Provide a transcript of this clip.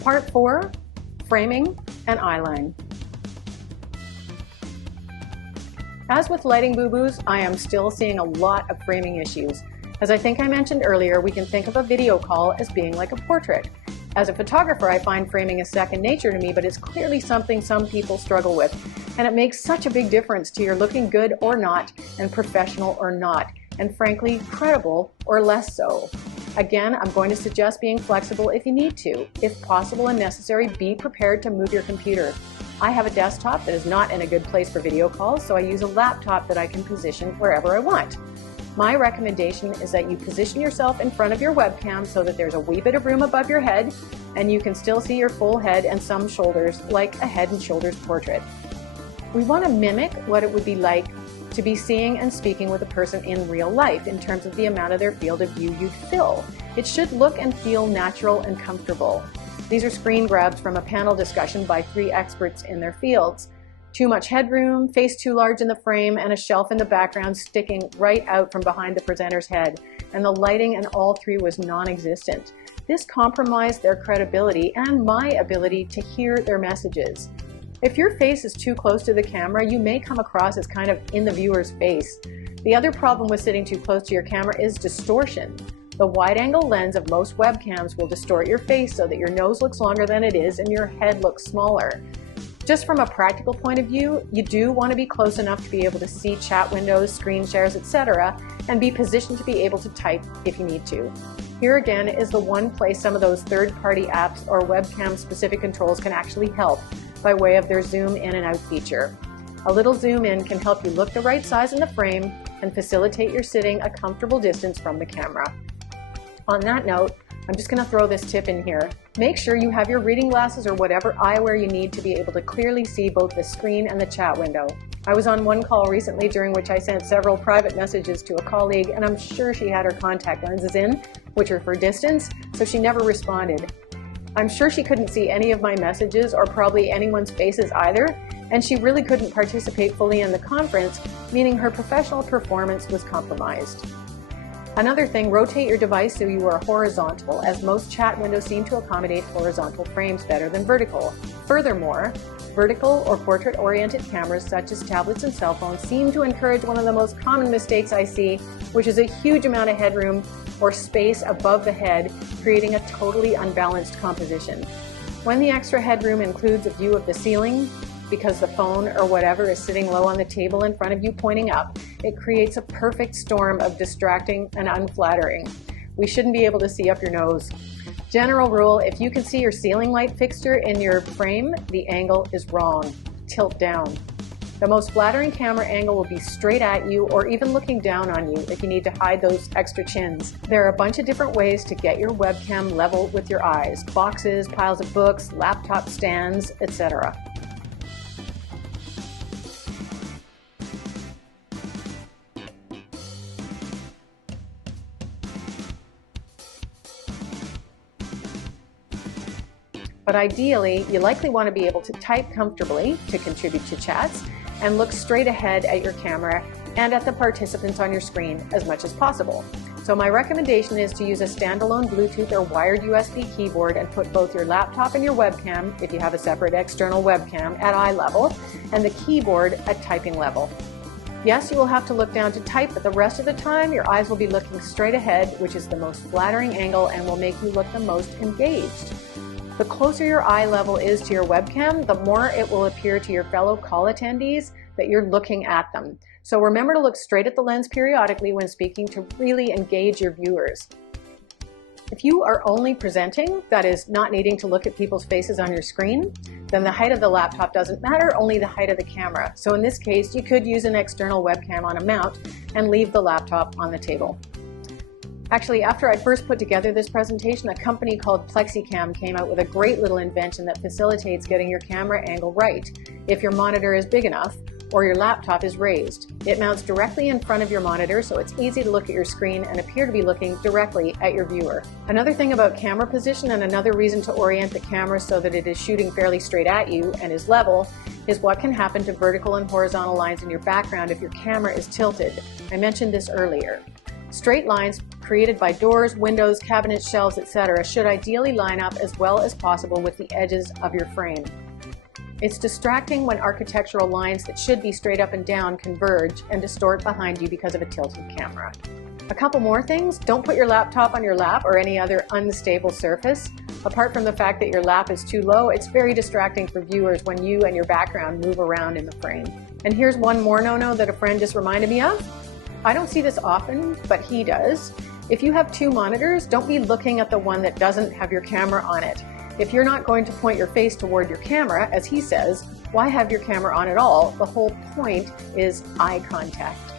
Part 4, framing and eyeline. As with lighting boo-boos, I am still seeing a lot of framing issues. As I think I mentioned earlier, we can think of a video call as being like a portrait. As a photographer, I find framing is second nature to me, but it's clearly something some people struggle with. And it makes such a big difference to your looking good or not, and professional or not, and frankly, credible or less so. Again, I'm going to suggest being flexible if you need to. If possible and necessary, be prepared to move your computer. I have a desktop that is not in a good place for video calls, so I use a laptop that I can position wherever I want. My recommendation is that you position yourself in front of your webcam so that there's a wee bit of room above your head and you can still see your full head and some shoulders, like a head and shoulders portrait. We want to mimic what it would be like to be seeing and speaking with a person in real life in terms of the amount of their field of view you'd fill. It should look and feel natural and comfortable. These are screen grabs from a panel discussion by 3 experts in their fields. Too much headroom, face too large in the frame, and a shelf in the background sticking right out from behind the presenter's head. And the lighting in all 3 was non-existent. This compromised their credibility and my ability to hear their messages. If your face is too close to the camera, you may come across as kind of in the viewer's face. The other problem with sitting too close to your camera is distortion. The wide-angle lens of most webcams will distort your face so that your nose looks longer than it is and your head looks smaller. Just from a practical point of view, you do want to be close enough to be able to see chat windows, screen shares, etc., and be positioned to be able to type if you need to. Here again is the one place some of those third-party apps or webcam-specific controls can actually help by way of their zoom in and out feature. A little zoom in can help you look the right size in the frame and facilitate your sitting a comfortable distance from the camera. On that note, I'm just going to throw this tip in here. Make sure you have your reading glasses or whatever eyewear you need to be able to clearly see both the screen and the chat window. I was on one call recently during which I sent several private messages to a colleague, and I'm sure she had her contact lenses in, which are for distance, so she never responded. I'm sure she couldn't see any of my messages or probably anyone's faces either, and she really couldn't participate fully in the conference, meaning her professional performance was compromised. Another thing, rotate your device so you are horizontal, as most chat windows seem to accommodate horizontal frames better than vertical. Furthermore, vertical or portrait-oriented cameras such as tablets and cell phones seem to encourage one of the most common mistakes I see, which is a huge amount of headroom or space above the head, creating a totally unbalanced composition. When the extra headroom includes a view of the ceiling, because the phone or whatever is sitting low on the table in front of you pointing up, it creates a perfect storm of distracting and unflattering. We shouldn't be able to see up your nose. General rule, if you can see your ceiling light fixture in your frame, the angle is wrong. Tilt down. The most flattering camera angle will be straight at you or even looking down on you if you need to hide those extra chins. There are a bunch of different ways to get your webcam level with your eyes. Boxes, piles of books, laptop stands, etc. But ideally, you likely want to be able to type comfortably to contribute to chats and look straight ahead at your camera and at the participants on your screen as much as possible. So my recommendation is to use a standalone Bluetooth or wired USB keyboard and put both your laptop and your webcam, if you have a separate external webcam, at eye level and the keyboard at typing level. Yes, you will have to look down to type, but the rest of the time your eyes will be looking straight ahead, which is the most flattering angle and will make you look the most engaged. The closer your eye level is to your webcam, the more it will appear to your fellow call attendees that you're looking at them. So remember to look straight at the lens periodically when speaking to really engage your viewers. If you are only presenting, that is, not needing to look at people's faces on your screen, then the height of the laptop doesn't matter, only the height of the camera. So in this case, you could use an external webcam on a mount and leave the laptop on the table. Actually, after I first put together this presentation, a company called PlexiCam came out with a great little invention that facilitates getting your camera angle right if your monitor is big enough or your laptop is raised. It mounts directly in front of your monitor, so it's easy to look at your screen and appear to be looking directly at your viewer. Another thing about camera position, and another reason to orient the camera so that it is shooting fairly straight at you and is level, is what can happen to vertical and horizontal lines in your background if your camera is tilted. I mentioned this earlier. Straight lines created by doors, windows, cabinets, shelves, etc. should ideally line up as well as possible with the edges of your frame. It's distracting when architectural lines that should be straight up and down converge and distort behind you because of a tilted camera. A couple more things: don't put your laptop on your lap or any other unstable surface. Apart from the fact that your lap is too low, it's very distracting for viewers when you and your background move around in the frame. And here's one more no-no that a friend just reminded me of. I don't see this often, but he does. If you have two monitors, don't be looking at the one that doesn't have your camera on it. If you're not going to point your face toward your camera, as he says, why have your camera on at all? The whole point is eye contact.